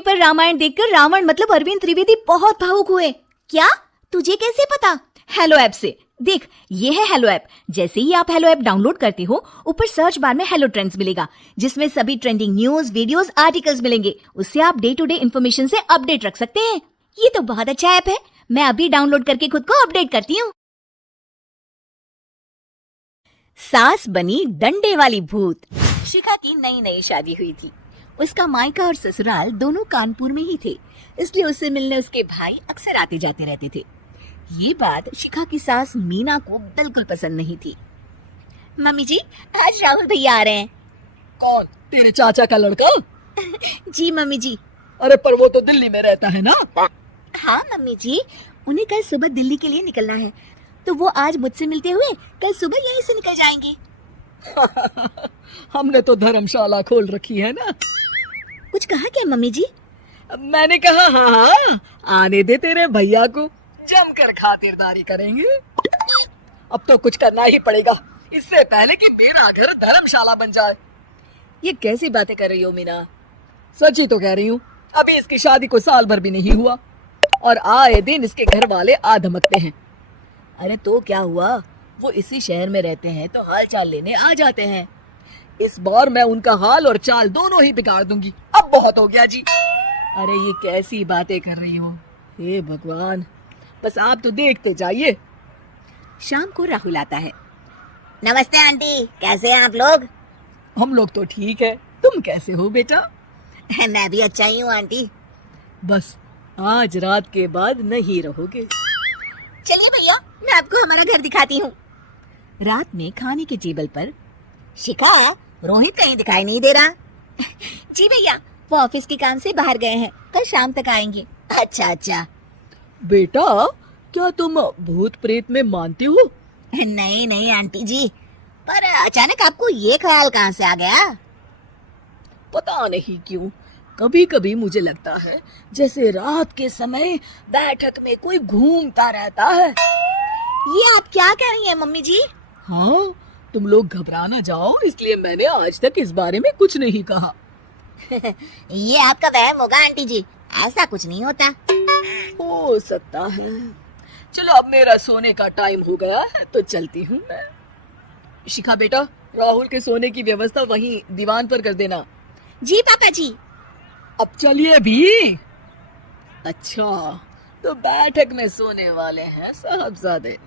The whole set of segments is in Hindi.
टीवी पर रामायण देखकर रावण मतलब अरविंद त्रिवेदी बहुत भावुक हुए। क्या? तुझे कैसे पता? हेलो ऐप से। देख, ये है हेलो ऐप। जैसे ही आप हेलो ऐप डाउनलोड करते हो, ऊपर सर्च बार में हेलो ट्रेंड्स मिलेगा, जिसमें सभी ट्रेंडिंग न्यूज, वीडियोस, आर्टिकल्स मिलेंगे। उससे आप डे टू डे इन्फॉर्मेशन से अपडेट रख सकते हैं। ये तो बहुत अच्छा ऐप है। मैं अभी डाउनलोड करके खुद को अपडेट करती हूँ। सास बनी डंडे वाली भूत। शिखा की नई नई शादी हुई थी। उसका मायका और ससुराल दोनों कानपुर में ही थे, इसलिए उससे मिलने उसके भाई अक्सर आते जाते रहते थे। ये बात शिखा की सास मीना को बिल्कुल पसंद नहीं थी। मम्मी जी, आज राहुल भैया आ रहे हैं। कौन? तेरे चाचा का लड़का? जी मम्मी जी। अरे पर वो तो दिल्ली में रहता है ना? हाँ मम्मी जी, उन्हें कल सुबह दिल्ली के लिए निकलना है, तो वो आज मुझसे मिलते हुए कल सुबह यहीं से निकल जाएंगे। हमने तो धर्मशाला खोल रखी है ना। कुछ कहा क्या मम्मी जी? मैंने कहा हाँ, आने दे तेरे भैया को, जमकर खातिरदारी करेंगे। अब तो कुछ करना ही पड़ेगा, इससे पहले कि मेरा घर धर्मशाला बन जाए। ये कैसी बातें कर रही हो मीना? सच ही तो कह रही हूँ। अभी इसकी शादी को साल भर भी नहीं हुआ और आए दिन इसके घर वाले आ धमकते हैं। अरे तो क्या हुआ, वो इसी शहर में रहते हैं तो हाल चाल लेने आ जाते हैं। इस बार मैं उनका हाल और चाल दोनों ही बिगाड़ दूंगी। अब बहुत हो गया जी। अरे ये कैसी बातें कर रही हो? हे भगवान, बस आप तो देखते जाइए। शाम को राहुल आता है। नमस्ते आंटी, कैसे हैं आप लोग? हम लोग तो ठीक है, तुम कैसे हो बेटा? मैं भी अच्छा ही हूँ आंटी। बस आज रात के बाद नहीं रहोगे। चलिए भैया, मैं आपको हमारा घर दिखाती हूँ। रात में खाने के टेबल पर शिखा, रोहित कहीं दिखाई नहीं दे रहा। जी भैया, वो ऑफिस के काम से बाहर गए हैं, कल शाम तक आएंगे। अच्छा अच्छा। बेटा, क्या तुम भूत प्रेत में मानती हो? नहीं नहीं आंटी जी, पर अचानक आपको ये ख्याल कहाँ से आ गया? पता नहीं क्यों, कभी कभी मुझे लगता है जैसे रात के समय बैठक में कोई घूमता रहता है। ये आप क्या कह रही हैं मम्मी जी? हाँ, तुम लोग घबरा ना जाओ, इसलिए मैंने आज तक इस बारे में कुछ नहीं कहा। ये आपका वहम होगा आंटी जी, ऐसा कुछ नहीं होता। हो सकता है। चलो अब मेरा सोने का टाइम हो गया है तो चलती हूँ मैं। शिखा बेटा, राहुल के सोने की व्यवस्था वहीं दीवान पर कर देना। जी पापा जी। अब चलिए भी। अच्छा, तो बैठक में सोने वाले हैं साहबजादे।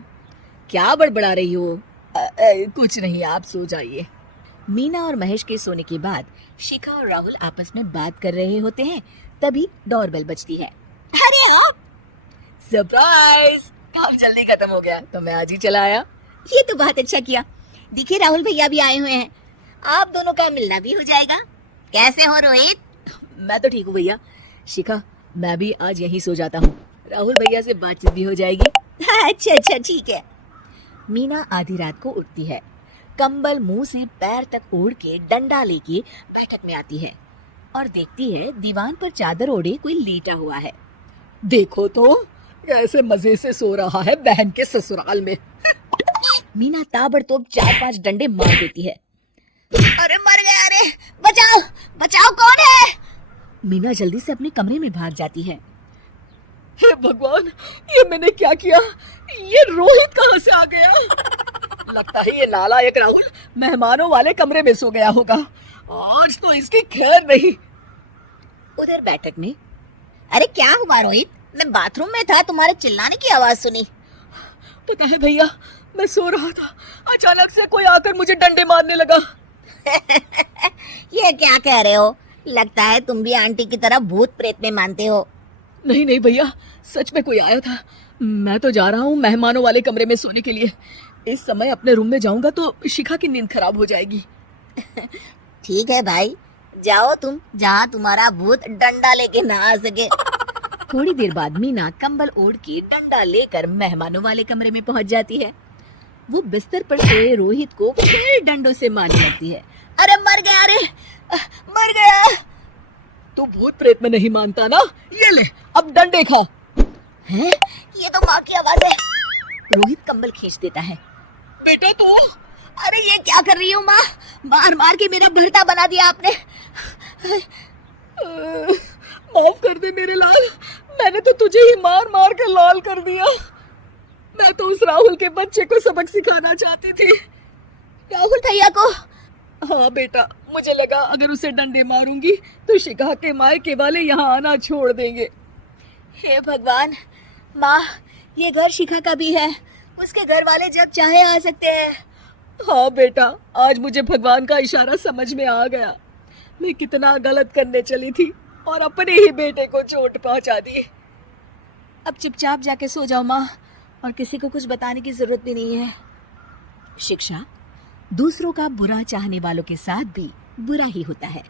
क्या बड़बड़ा रही हो? कुछ नहीं, आप सो जाइए। मीना और महेश के सोने के बाद शिखा और राहुल आपस में बात कर रहे होते हैं, तभी डोरबेल बजती है। अरे आप! सरप्राइज! काम जल्दी खत्म हो गया तो मैं आज ही चला आया। ये तो बहुत अच्छा किया। देखिए राहुल भैया भी आए हुए हैं, आप दोनों का मिलना भी हो जाएगा। कैसे हो रोहित? मैं तो ठीक हूँ भैया। शिखा, मैं भी आज यहीं सो जाता हूँ, राहुल भैया से बातचीत भी हो जाएगी। अच्छा अच्छा ठीक है। मीना आधी रात को उठती है, कंबल मुंह से पैर तक ओढ़ के डंडा लेके बैठक में आती है और देखती है दीवान पर चादर ओढ़े कोई लेटा हुआ है। देखो तो कैसे मजे से सो रहा है बहन के ससुराल में। मीना ताबड़तोड़ 4-5 डंडे मार देती है। अरे मर गया, अरे बचाओ बचाओ, कौन है? मीना जल्दी से अपने कमरे में भाग जाती है। हे भगवान, ये मैंने क्या किया? ये रोहित कहाँ से आ गया? लगता है ये नालायक राहुल मेहमानों वाले कमरे में सो गया होगा। आज तो इसकी खैर नहीं। उधर बैठक में, अरे क्या हुआ रोहित? मैं बाथरूम में था, तुम्हारे चिल्लाने की आवाज सुनी। पता है भैया, मैं सो रहा था, अचानक से कोई आकर मुझे डंडे मारने लगा। ये क्या कह रहे हो? लगता है तुम भी आंटी की तरह भूत प्रेत में मानते हो। नहीं नहीं भैया, सच में कोई आया था। मैं तो जा रहा हूँ मेहमानों वाले कमरे में सोने के लिए। इस समय अपने रूम में जाऊंगा तो शिखा की नींद खराब हो जाएगी। ठीक है भाई, जाओ तुम, जहाँ तुम्हारा भूत डंडा लेके ना आ सके। थोड़ी देर बाद मीना कंबल ओढ़ के डंडा लेकर मेहमानों वाले कमरे में पहुंच जाती है। वो बिस्तर पर सोए रोहित को फिर डंडों से मारने लगती है। अरे मर गया, अरे मर गया। तू भूत प्रेत में नहीं मानता ना? ये ले, अब डंडे खा। हैं? ये तो माँ की आवाज है। रोहित कंबल खींच देता है। बेटा तू! अरे ये क्या कर रही हो माँ? मार मार के मेरा भरता बना दिया आपने। माफ कर दे मेरे लाल, मैंने तो तुझे ही मार मार कर लाल कर दिया। मैं तो उस राहुल के बच्चे को सबक सिखाना चाहती थी। राहुल भैया को? हाँ बेटा, मुझे लगा अगर उसे डंडे मारूंगी तो शिखा के मायके वाले यहाँ आना छोड़ देंगे। हे भगवान, माँ ये घर शिखा का भी है, उसके घर वाले जब चाहे आ सकते हैं। हाँ बेटा, आज मुझे भगवान का इशारा समझ में आ गया। मैं कितना गलत करने चली थी और अपने ही बेटे को चोट पहुंचा दी। अब चुपचाप जाके सो जाओ माँ, और किसी को कुछ बताने की जरूरत भी नहीं है। शिक्षा दूसरों का बुरा चाहने वालों के साथ भी बुरा ही होता है।